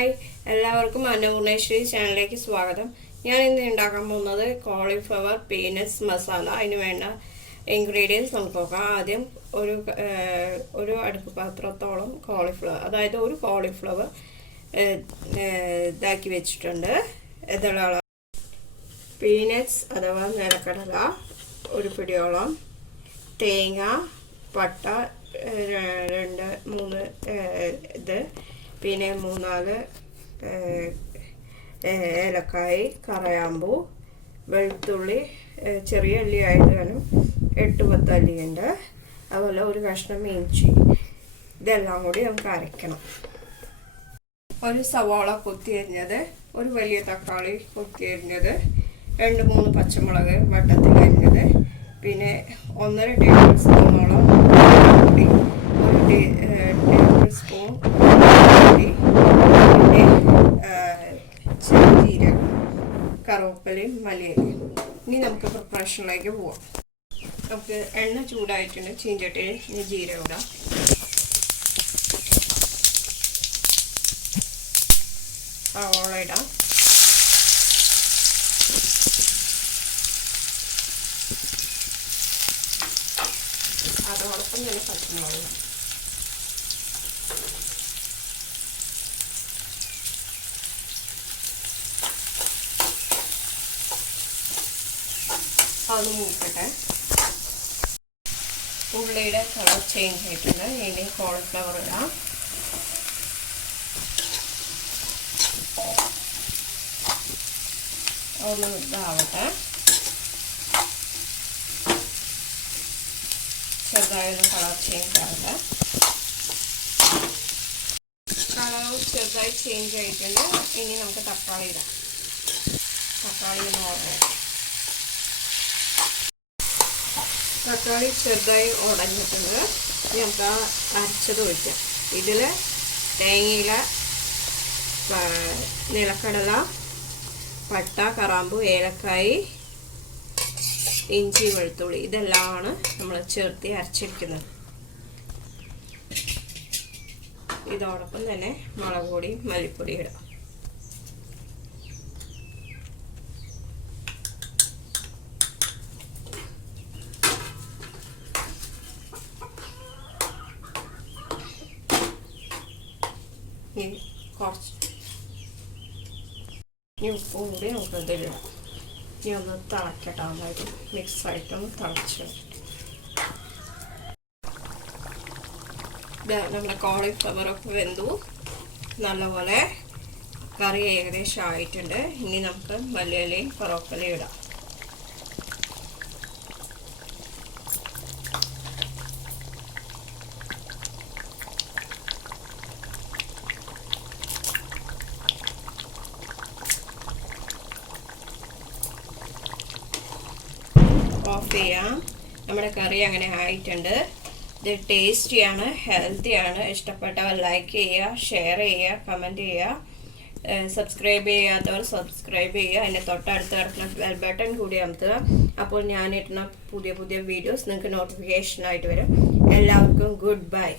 Hi എല്ലാവർക്കും Annapoorneshwari ചാനലിലേക്ക് സ്വാഗതം. ഞാൻ ഇന്ന് ഉണ്ടാക്കാൻ പോകുന്നത് കോളിഫ്ലവർ പീനട്സ് മസാല. അതിന് വേണ്ട ഇൻഗ്രീഡിയൻസ് നമുക്ക് നോക്കാം. ആദ്യം ഒരു അടുപ്പ് പാത്രത്തോളം കോളിഫ്ലവർ, അതായത് ഒരു കോളിഫ്ലവർ ഇതാക്കി വെച്ചിട്ടുണ്ട്. ഇതുള്ള പീനട്സ് അഥവാ നിലക്കടല ഒരു പിടിയോളം, തേങ്ങ, പട്ട 2-3 ഇത്, പിന്നെ 3-4 ഏലക്കായ്, കറയാമ്പൂ, വെളുത്തുള്ളി ചെറിയ അല്ലി ആയിട്ടാണ് 8-10 അല്ലിയുണ്ട്, അതുപോലെ ഒരു കഷ്ണം ഇഞ്ചി. ഇതെല്ലാം കൂടി നമുക്ക് അരയ്ക്കണം. ഒരു സവാള കൊത്തിയരിഞ്ഞത്, ഒരു വലിയ തക്കാളി കൊത്തിയരിഞ്ഞത്, 2-3 പച്ചമുളക് വട്ടത്തിൽ അരിഞ്ഞത്, പിന്നെ 1.5 ടേബിൾ സ്പൂണോളം പൊടി, 1 ടേബിൾ സ്പൂൺ പൊടി, പിന്നെ ജീരകം, കറുവപ്പലയും മല്ലിയിലയും. ഇനി നമുക്ക് പ്രിപ്പറേഷനിലേക്ക് പോവാം. നമുക്ക് എണ്ണ ചൂടായിട്ടുണ്ട്, ചീഞ്ചട്ടിയിൽ ഇനി ജീരകം ഇടാം. സവാള ഇടാം. അതോടൊപ്പം തന്നെ പച്ചമുളക്. അത് മൂക്കട്ടെ. ഉള്ളിയുടെ കളർ ചേഞ്ച് ആയിട്ടുണ്ട്. ഇനി കോളിഫ്ലവർ ഇടാം. ഒന്ന് ഇതാവട്ടെ. ചെറുതായൊന്ന് കളർ ചേഞ്ച് ആവട്ടെ. കളർ ചെറുതായി ചേഞ്ച് ആയിട്ടുണ്ട്. ഇനി നമുക്ക് തക്കാളി ഇടാം. തക്കാളി തക്കാളി ചെറുതായി ഉടഞ്ഞിട്ടുണ്ട്. ഇനി നമുക്ക് അരച്ചത് ഒഴിക്കാം. ഇതിൽ തേങ്ങയില, നിലക്കടല, പട്ട, കറാമ്പൂ, ഏലക്കായി, ഇഞ്ചി, വെളുത്തുള്ളി ഇതെല്ലാമാണ് നമ്മൾ ചേർത്ത് അരച്ചിരിക്കുന്നത്. ഇതോടൊപ്പം തന്നെ മുളക് പൊടി, മല്ലിപ്പൊടി ഇടാം. കുറച്ച് ഉപ്പും കൂടി നമുക്ക് ഇതിലിടാം. ഇനി ഒന്ന് തിളക്കട്ടെ. നന്നായിട്ട് മിക്സായിട്ടൊന്ന് തിളച്ച് നമ്മുടെ കോളിഫ്ലവറൊക്കെ വെന്തു. നല്ലപോലെ കറി ഏകദേശം ആയിട്ടുണ്ട്. ഇനി നമുക്ക് മല്ലിയിലയും കറുവപ്പലയും ഇടാം. ഓഫ് ചെയ്യാം. നമ്മുടെ കറി അങ്ങനെ ആയിട്ടുണ്ട്. ഇത് ടേസ്റ്റിയാണ്, ഹെൽത്തിയാണ്. ഇഷ്ടപ്പെട്ടവർ ലൈക്ക് ചെയ്യുക, ഷെയർ ചെയ്യുക, കമൻറ്റ് ചെയ്യുക. സബ്സ്ക്രൈബ് ചെയ്യാത്തവർ സബ്സ്ക്രൈബ് ചെയ്യുക. അതിൻ്റെ തൊട്ടടുത്ത് കിടക്കുന്ന ബെൽ ബട്ടൺ കൂടി അമർത്തുക. അപ്പോൾ ഞാനിടുന്ന പുതിയ വീഡിയോസ് നിങ്ങൾക്ക് നോട്ടിഫിക്കേഷനായിട്ട് വരും. എല്ലാവർക്കും ഗുഡ് ബൈ.